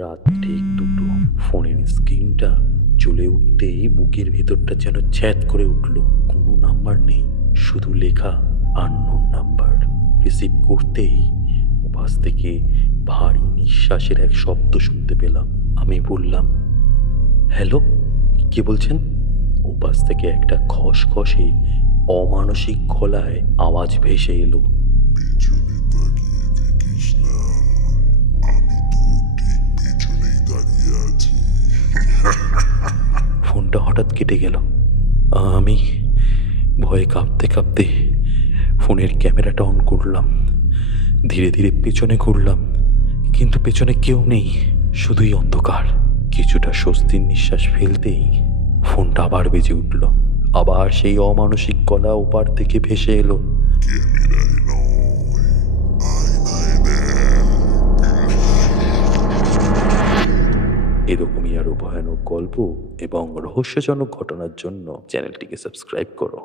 রাত ঠিক 2টো। ফোনের স্ক্রিনটা জ্বলে উঠতেই বুকের ভেতরটা যেন ছ্যাদ করে উঠল। কোনো নাম্বার নেই, শুধু লেখা আননোন নাম্বার। রিসিভ করতেই ওপাশ থেকে ভারী নিঃশ্বাসের এক শব্দ শুনতে পেলাম। আমি বললাম, হ্যালো, কে বলছেন? ওপাশ থেকে একটা খসখসে অমানসিক গলায় আওয়াজ ভেসে এলো, পেছনে তাকিয়ে দেখিস না, আমি তোর ঠিক পেছনেই দাঁড়িয়ে আছি। ফোনটা হঠাৎ কেটে গেল। আমি ভয়ে কাঁপতে কাঁপতে ফোনের ক্যামেরাটা অন করলাম। ধীরে ধীরে পেছনে ঘুরলাম, কিন্তু পেছনে কেউ নেই, শুধুই অন্ধকার। কিছুটা স্বস্তির নিঃশ্বাস ফেলতেই ফোনটা আবার বেজে উঠল। আবার সেই অমানসিক গলা ওপার থেকে ভেসে এলো, ক্যামেরায় নয়, আয়নায় দেখ। এরকমই আরো ভয়ানক গল্প এবং রহস্যজনক ঘটনার জন্য চ্যানেলটিকে সাবস্ক্রাইব করো।